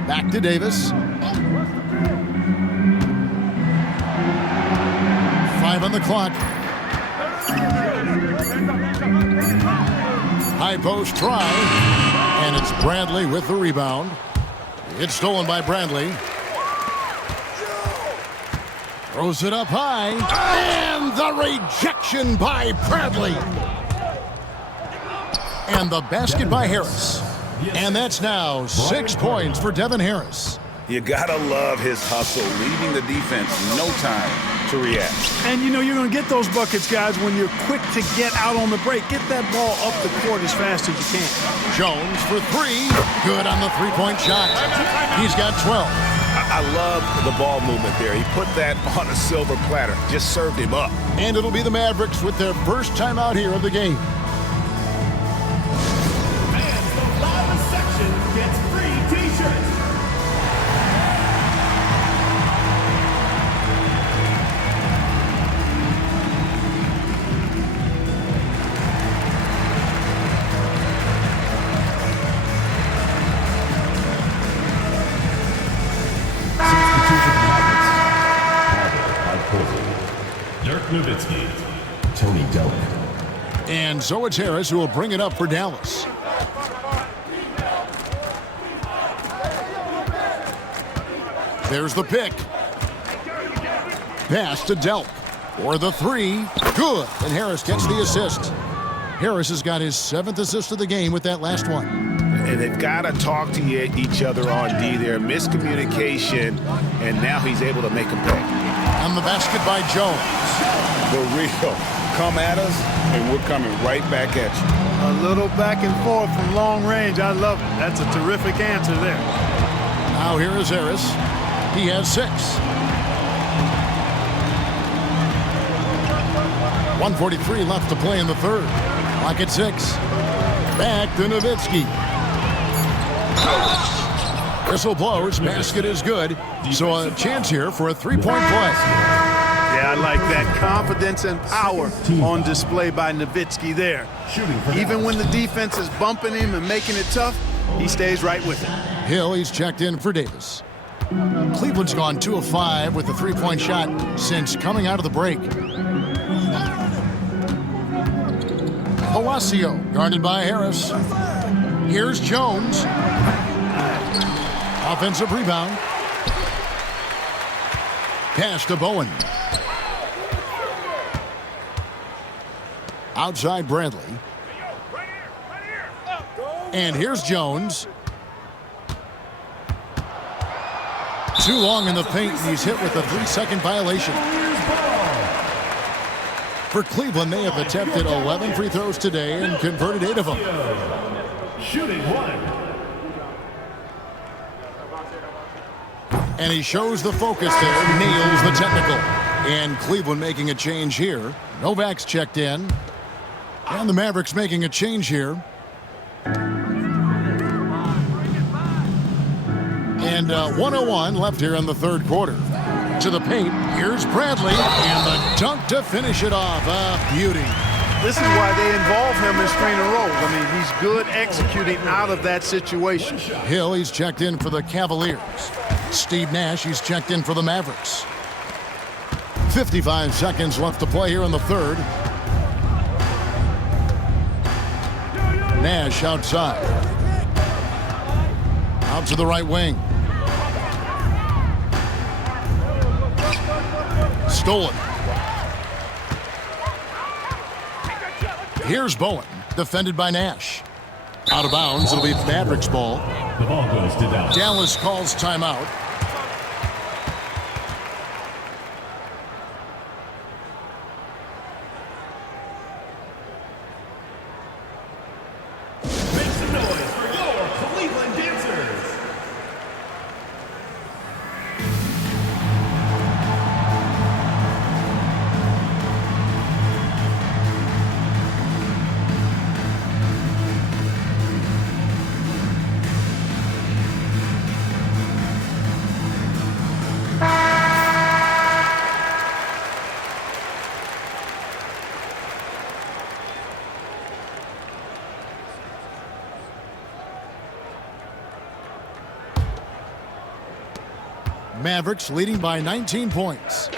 Back to Davis. 5 on the clock. High post try, and it's Bradley with the rebound. It's stolen by Bradley. Throws it up high. And the rejection by Bradley. And the basket by Harris. And that's now 6 points for Devin Harris. You gotta love his hustle, leaving the defense no time to react. And you know you're going to get those buckets, guys, when you're quick to get out on the break. Get that ball up the court as fast as you can. Jones for three. Good on the three-point shot. He's got 12. I love the ball movement there. He put that on a silver platter. Just served him up. And it'll be the Mavericks with their first time out here of the game. And the loudest section gets free T-shirts. Nowitzki, Tony Delk. And so it's Harris who will bring it up for Dallas. There's the pick. Pass to Delk. For the three. Good. And Harris gets the assist. Harris has got his 7th assist of the game with that last one. And they've got to talk to each other on D there. Miscommunication, and now he's able to make them pay. On the basket by Jones. For real. Come at us, and we're coming right back at you. A little back and forth from long range. I love it. That's a terrific answer there. Now here is Harris. He has 6. 1:43 left to play in the third. Clock at 6. Back to Nowitzki. Whistle blows. Basket is good. So a chance here for a three-point play. Yeah, I like that confidence and power on display by Nowitzki there. Even when the defense is bumping him and making it tough, he stays right with it. Hill, he's checked in for Davis. Cleveland's gone 2 of 5 with a three-point shot since coming out of the break. Palacio, guarded by Harris. Here's Jones. Offensive rebound. Pass to Bowen. Outside Bradley. And here's Jones. Too long in the paint, and he's hit with a 3-second violation. For Cleveland, they have attempted 11 free throws today and converted 8 of them. Shooting 1. And he shows the focus there, nails the technical. And Cleveland making a change here. Novak's checked in. And the Mavericks making a change here. And 1:01 left here in the third quarter. To the paint, here's Bradley, and the dunk to finish it off. A beauty. This is why they involve him in screen and rolls. I mean, he's good executing out of that situation. Hill, he's checked in for the Cavaliers. Steve Nash, he's checked in for the Mavericks. 55 seconds left to play here in the third. Nash outside. Out to the right wing. Stolen. Here's Bowen, defended by Nash. Out of bounds, it'll be Mavericks ball. The ball goes to Dallas. Dallas calls timeout. Make some noise for your Cleveland dancers. Mavericks leading by 19 points.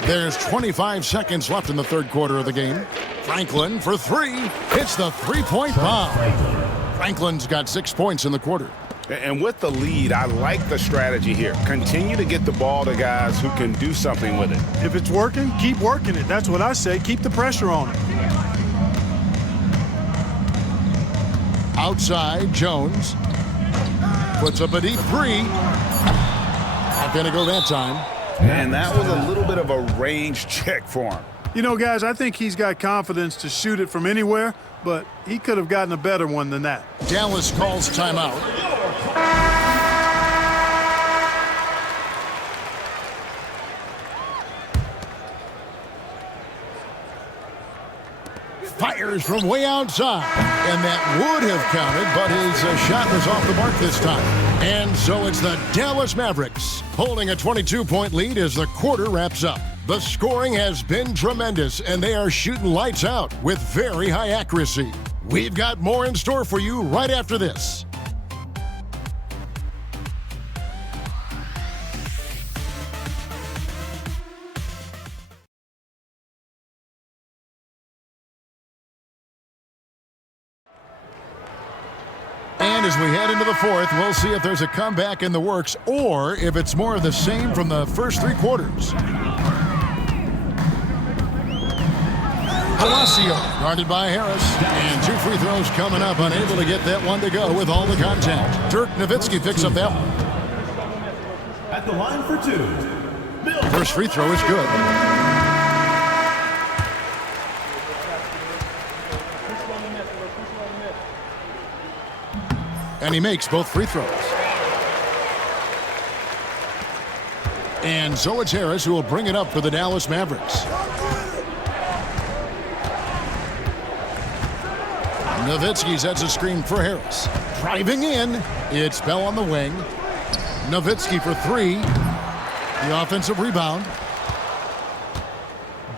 There's 25 seconds left in the third quarter of the game. Franklin for three. Hits the three-point bomb. Franklin's got 6 points in the quarter. And with the lead, I like the strategy here. Continue to get the ball to guys who can do something with it. If it's working, keep working it. That's what I say. Keep the pressure on it. Outside, Jones puts up a deep three. Not going to go that time. And that was a little bit of a range check for him. You know, guys, I think he's got confidence to shoot it from anywhere, but he could have gotten a better one than that. Dallas calls timeout. Fires from way outside, and that would have counted, but his shot was off the mark this time. And so it's the Dallas Mavericks holding a 22-point lead as the quarter wraps up. The scoring has been tremendous, and they are shooting lights out with very high accuracy. We've got more in store for you right after this. And as we head into the fourth, we'll see if there's a comeback in the works or if it's more of the same from the first three quarters. Palacio guarded by Harris. And 2 free throws coming up, unable to get that one to go with all the contact. Dirk Nowitzki picks up that one. At the line for 2. First free throw is good. And he makes both free throws. And so it's Harris who will bring it up for the Dallas Mavericks. Nowitzki sets a screen for Harris. Driving in, it's Bell on the wing. Nowitzki for 3. The offensive rebound.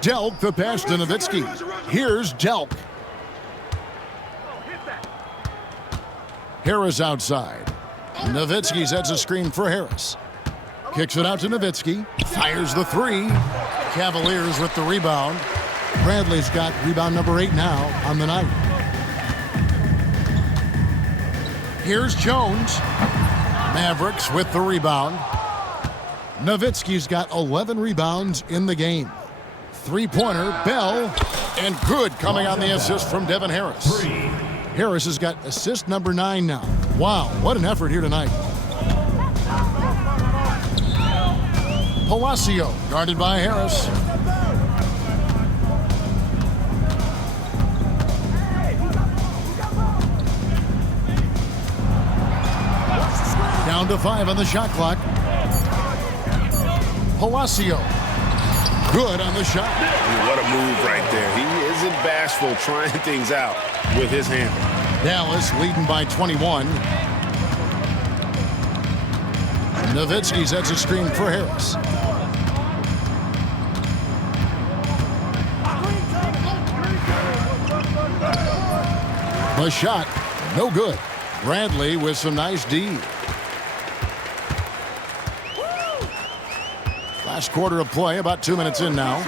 Delk the pass to Nowitzki. Here's Delk. Harris outside. Nowitzki sets a screen for Harris. Kicks it out to Nowitzki. Fires the 3. Cavaliers with the rebound. Bradley's got rebound number 8 now on the night. Here's Jones. Mavericks with the rebound. Nowitzki's got 11 rebounds in the game. 3-pointer, Bell, and good coming on the assist from Devin Harris. Harris has got assist number 9 now. Wow, what an effort here tonight. Palacio guarded by Harris. Down to 5 on the shot clock. Palacio. Good on the shot. What a move right there. He isn't bashful trying things out with his hand. Dallas leading by 21. Nowitzki sets a screen for Harris. The shot, no good. Bradley with some nice D. Last quarter of play, about 2 minutes in now.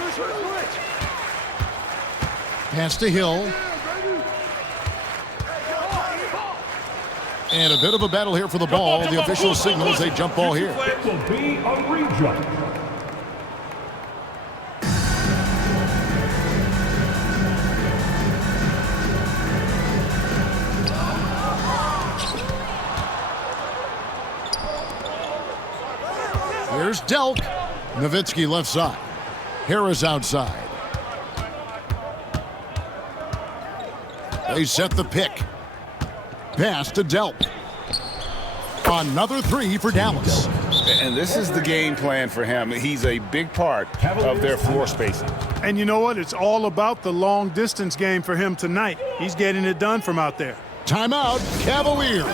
Pass to Hill. And a bit of a battle here for the ball. The official signals a jump ball here. It will be a rejump. Here's Delk. Nowitzki left side. Harris outside. They set the pick. Pass to Delk. Another 3 for Dallas. And this is the game plan for him. He's a big part of their floor spacing. And you know what? It's all about the long distance game for him tonight. He's getting it done from out there. Timeout, Cavaliers.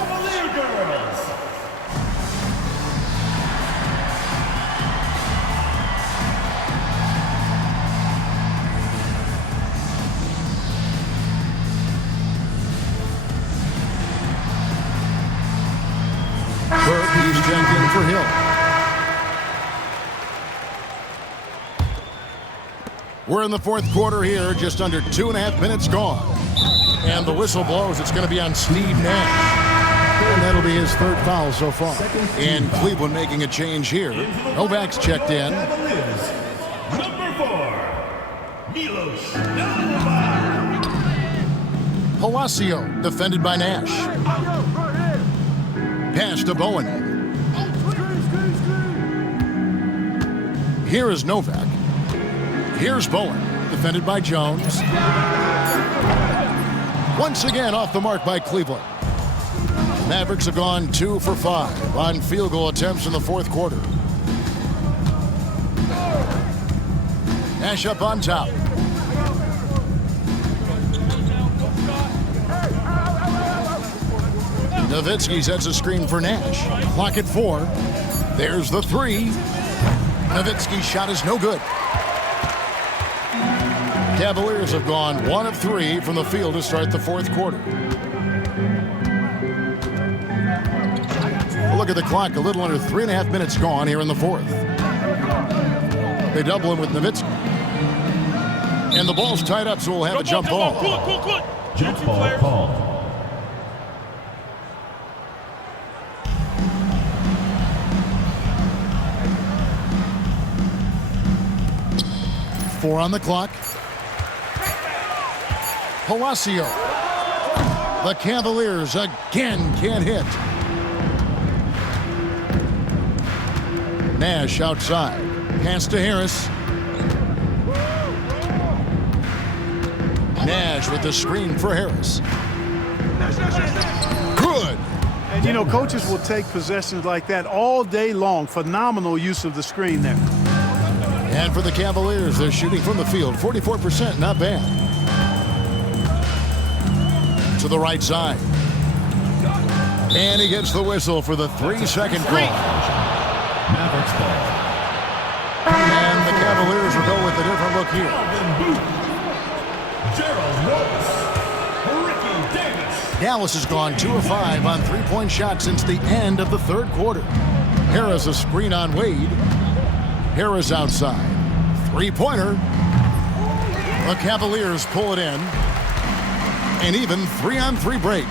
He's checked in for Hill. We're in the fourth quarter here, just under 2.5 minutes gone. And the whistle blows. It's going to be on Steve Nash. And that'll be his third foul so far. And Cleveland making a change here. Novak's checked in. Number 4, Milos. Palacio defended by Nash. Pass to Bowen. Here is Novak. Here's Bowen, defended by Jones. Once again off the mark by Cleveland. Mavericks have gone 2 for 5 on field goal attempts in the fourth quarter. Nash up on top. Nowitzki sets a screen for Nash. Clock at 4. There's the 3. Nowitzki's shot is no good. Cavaliers have gone 1 of 3 from the field to start the fourth quarter. Look at the clock, a little under 3.5 minutes gone here in the fourth. They double him with Nowitzki. And the ball's tied up, so we'll have a jump ball. Jump ball called. Four on the clock. Palacio. The Cavaliers again can't hit. Nash outside. Pass to Harris. Nash with the screen for Harris. Good. And, you know, coaches will take possessions like that all day long. Phenomenal use of the screen there. And for the Cavaliers, they're shooting from the field. 44%, not bad. To the right side. And he gets the whistle for the 3-second call. Mavericks ball. And the Cavaliers will go with a different look here. Gerald Wallace. Ricky Davis. Dallas has gone 2 of 5 on three-point shots since the end of the third quarter. Harris a screen on Wade. Harris outside. Three-pointer. The Cavaliers pull it in. An even 3-on-3 break.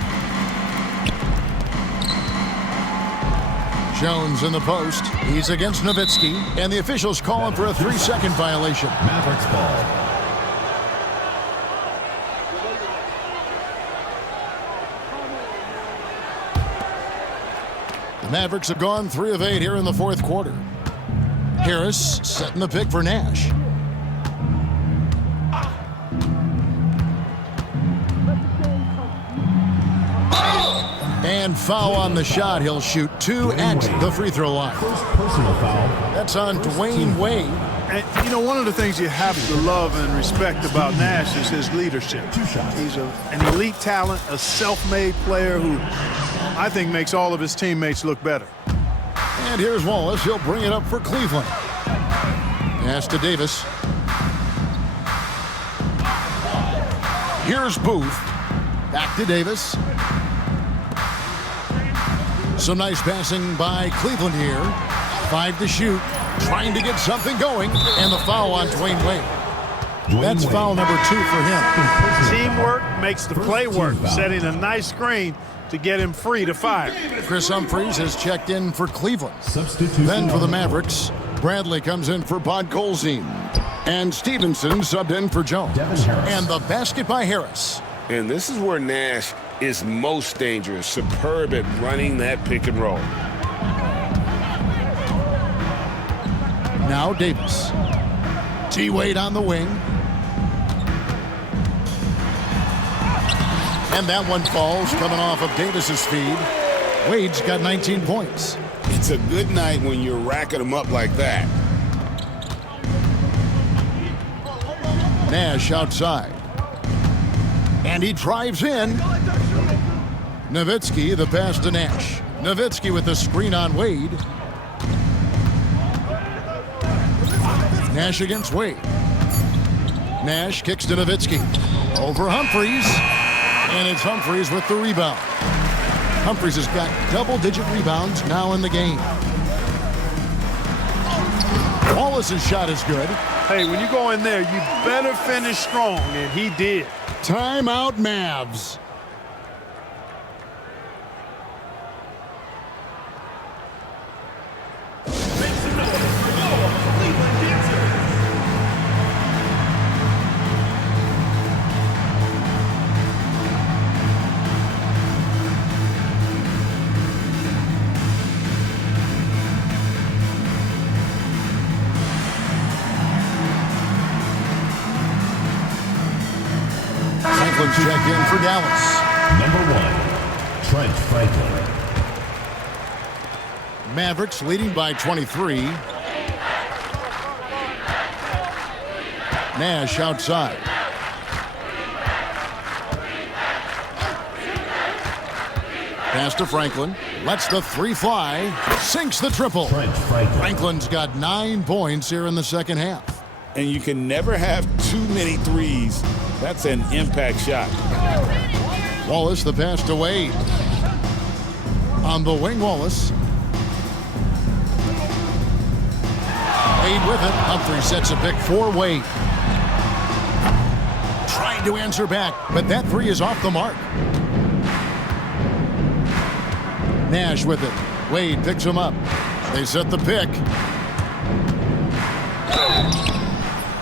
Jones in the post. He's against Nowitzki. And the officials call him for a 3-second violation. Mavericks ball. The Mavericks have gone 3 of 8 here in the fourth quarter. Harris setting the pick for Nash. And foul on the shot. He'll shoot 2 at the free throw line. First personal foul. That's on Dwayne Wade. And, you know, one of the things you have to love and respect about Nash is his leadership. 2 shots. He's an elite talent, a self-made player who I think makes all of his teammates look better. And here's Wallace. He'll bring it up for Cleveland. Pass to Davis. Here's Booth. Back to Davis. Some nice passing by Cleveland here. 5 to shoot. Trying to get something going. And the foul on Dwayne Wade. That's foul number 2 for him. Teamwork makes the play work, setting a nice screen to get him free to fire. Chris Humphries has checked in for Cleveland. Substitution. Then for the Mavericks, Bradley comes in for Podkolzin. And Stevenson subbed in for Jones. And the basket by Harris. And this is where Nash is most dangerous. Superb at running that pick and roll. Now Davis. T. Wade on the wing. And that one falls, coming off of Davis's feed. Wade's got 19 points. It's a good night when you're racking them up like that. Nash outside. And he drives in. Nowitzki, the pass to Nash. Nowitzki with the screen on Wade. Nash against Wade. Nash kicks to Nowitzki. Over Humphries. And it's Humphries with the rebound. Humphries has got double-digit rebounds now in the game. Wallace's shot is good. Hey, when you go in there, you better finish strong, and he did. Timeout, Mavs. Wings check in for Dallas. Number 1, Trent Franklin. Mavericks leading by 23. Nash outside. Pass to Franklin. Lets the three fly. Sinks the triple. Trent Franklin. Franklin's got 9 points here in the second half. And you can never have too many threes. That's an impact shot. Wallace the pass to Wade. On the wing, Wallace. Wade with it. Humphrey sets a pick for Wade. Trying to answer back, but that three is off the mark. Nash with it. Wade picks him up. They set the pick.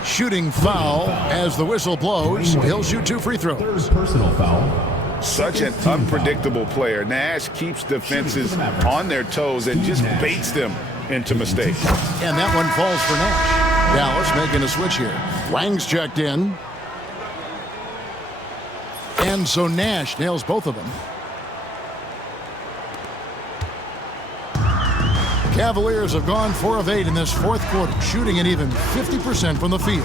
Shooting foul as the whistle blows. He'll shoot 2 free throws. Third personal foul. Such an unpredictable player. Nash keeps defenses on their toes and just baits them into mistakes. And that one falls for Nash. Dallas making a switch here. Wang's checked in. And so Nash nails both of them. Cavaliers have gone 4 of 8 in this fourth quarter, shooting an even 50% from the field.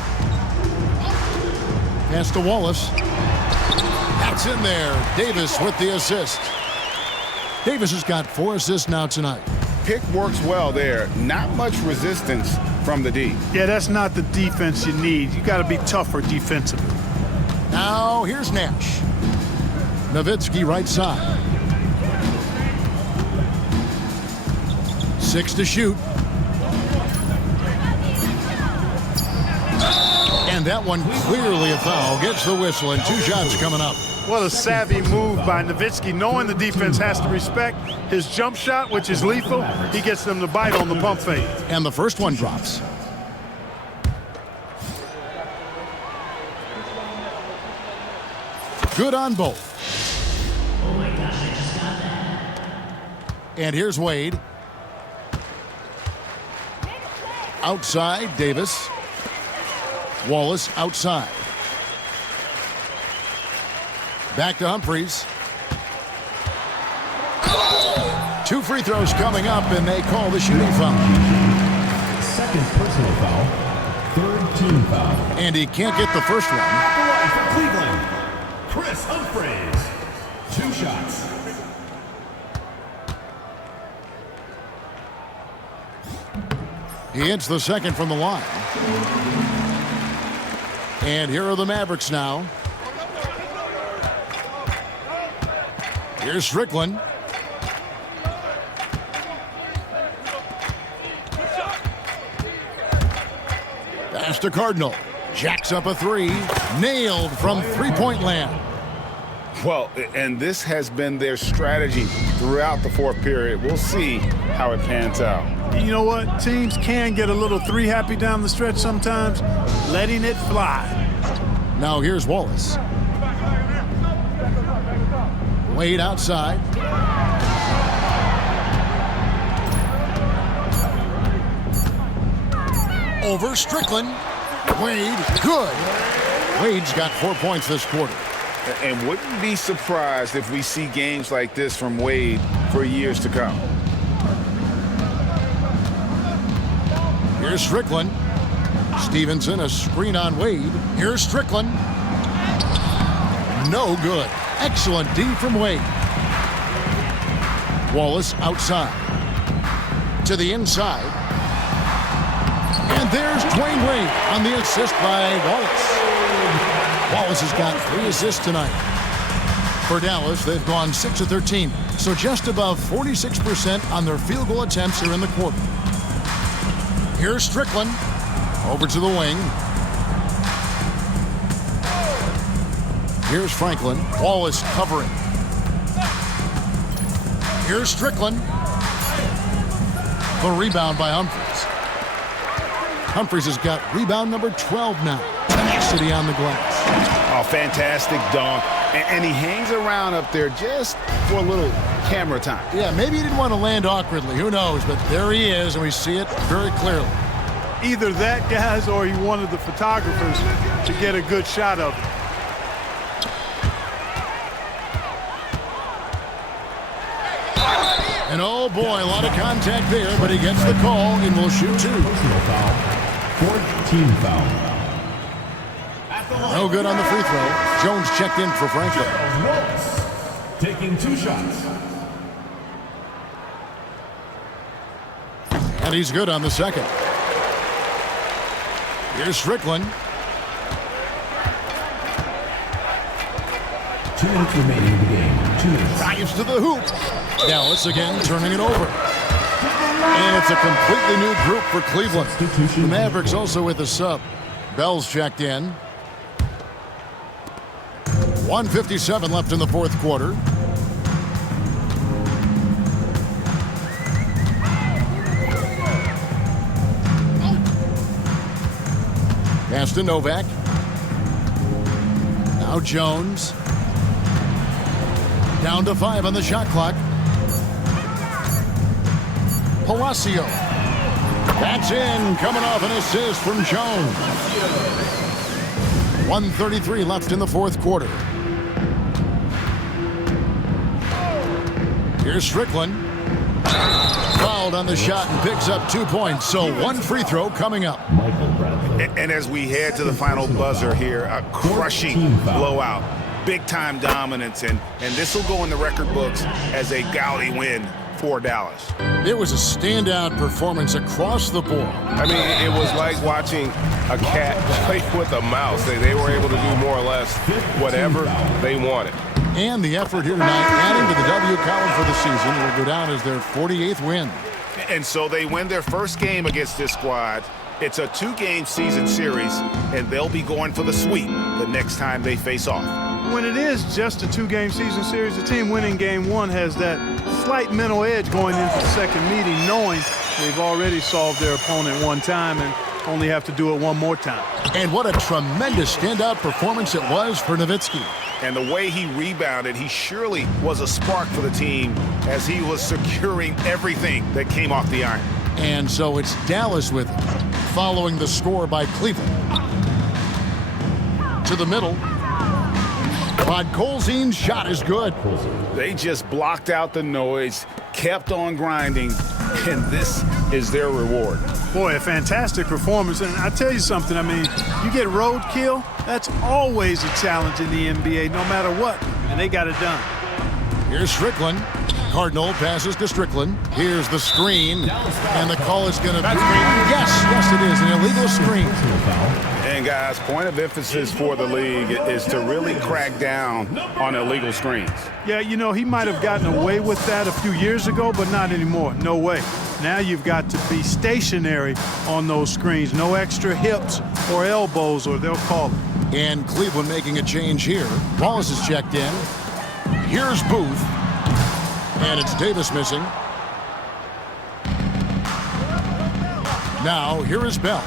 Pass to Wallace. That's in there. Davis with the assist. Davis has got 4 assists now tonight. Pick works well there. Not much resistance from the D. Yeah, that's not the defense you need. You got to be tougher defensively. Now here's Nash. Nowitzki right side. 6 to shoot. And that one clearly a foul. Gets the whistle and 2 shots coming up. What a savvy move by Nowitzki, knowing the defense has to respect his jump shot, which is lethal. He gets them to bite on the pump fake. And the first one drops. Good on both. Oh my gosh, I just got that. And here's Wade. Outside, Davis. Wallace outside. Back to Humphries. 2 free throws coming up, and they call the shooting foul. Second personal foul. Third team foul. And he can't get the first one. Number 1 for Cleveland, Chris Humphries. 2 shots. He hits the second from the line. And here are the Mavericks now. Here's Strickland. Pass to Cardinal. Jacks up a 3. Nailed from three-point land. Well, and this has been their strategy throughout the fourth period. We'll see how it pans out. You know what? Teams can get a little 3 happy down the stretch sometimes, letting it fly. Now here's Wallace. Wade outside. Over Strickland. Wade, good. Wade's got 4 points this quarter. And wouldn't be surprised if we see games like this from Wade for years to come. Here's Strickland. Stevenson, a screen on Wade. Here's Strickland. No good. Excellent D from Wade. Wallace outside. To the inside. And there's Dwayne Wade on the assist by Wallace. Wallace has got 3 assists tonight. For Dallas, they've gone 6 of 13, so just above 46% on their field goal attempts here in the quarter. Here's Strickland. Over to the wing. Here's Franklin. Wallace covering. Here's Strickland. The rebound by Humphries. Humphries has got rebound number 12 now. Tenacity on the glass. Oh, fantastic dunk. And he hangs around up there just for a little camera time. Yeah, maybe he didn't want to land awkwardly. Who knows? But there he is, and we see it very clearly. Either that, guys, or he wanted the photographers to get a good shot of him. And oh boy, a lot of contact there, but he gets the call and will shoot 2. Personal foul. 4th team foul. At the line. No good on the free throw. Jones checked in for Franklin. Wallace taking 2 shots. And he's good on the second. Here's Strickland. 2 minutes remaining in the game. 2 minutes. Drives to the hoop. Dallas again turning it over. And it's a completely new group for Cleveland. The Mavericks also with a sub. Bell's checked in. 1:57 left in the fourth quarter. Pass to Novak. Now Jones. Down to 5 on the shot clock. Palacio. That's in, coming off an assist from Jones. 1:33 left in the fourth quarter. Here's Strickland. Fouled on the shot and picks up 2 points, so 1 free throw coming up. And as we head to the final buzzer here, a crushing blowout. Big-time dominance, and this will go in the record books as a gaudy win for Dallas. It was a standout performance across the board. I mean, it was like watching a cat play with a mouse. They were able to do more or less whatever they wanted. And the effort here tonight, adding to the W column for the season, will go down as their 48th win. And so they win their first game against this squad. It's a 2-game season series, and they'll be going for the sweep the next time they face off. When it is just a 2-game season series, the team winning game 1 has that slight mental edge going into the second meeting, knowing they've already solved their opponent one time and only have to do it one more time. And what a tremendous standout performance it was for Nowitzki. And the way he rebounded, he surely was a spark for the team as he was securing everything that came off the iron. And so it's Dallas with it, following the score by Cleveland. To the middle. Podkolzin's shot is good. They just blocked out the noise, kept on grinding, and this is their reward. Boy, a fantastic performance. And I tell you something, I mean, you get roadkill, that's always a challenge in the NBA, no matter what, and they got it done. Here's Strickland. Cardinal passes to Strickland. Here's the screen, and the call is going to be... Yes, it is, an illegal screen. And guys, point of emphasis for the league is to really crack down on illegal screens. Yeah, you know, he might have gotten away with that a few years ago, but not anymore. No way. Now you've got to be stationary on those screens. No extra hips or elbows, or they'll call it. And Cleveland making a change here. Wallace is checked in. Here's Booth. And it's Davis missing. Now, here is Bell.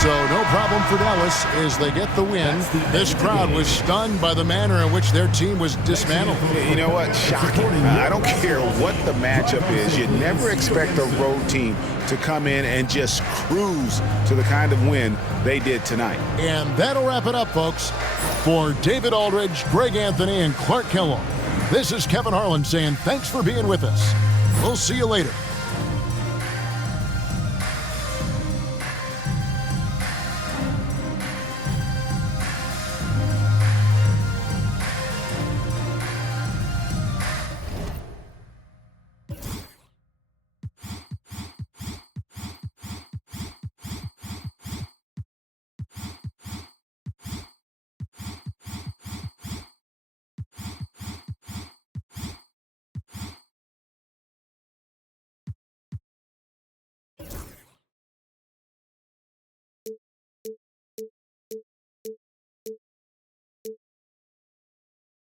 So no problem for Dallas as they get the win. This crowd was stunned by the manner in which their team was dismantled. You know what? Shocking. I don't care what the matchup is. You never expect a road team to come in and just cruise to the kind of win they did tonight. And that'll wrap it up, folks. For David Aldridge, Greg Anthony, and Clark Kellogg, this is Kevin Harlan saying thanks for being with us. We'll see you later.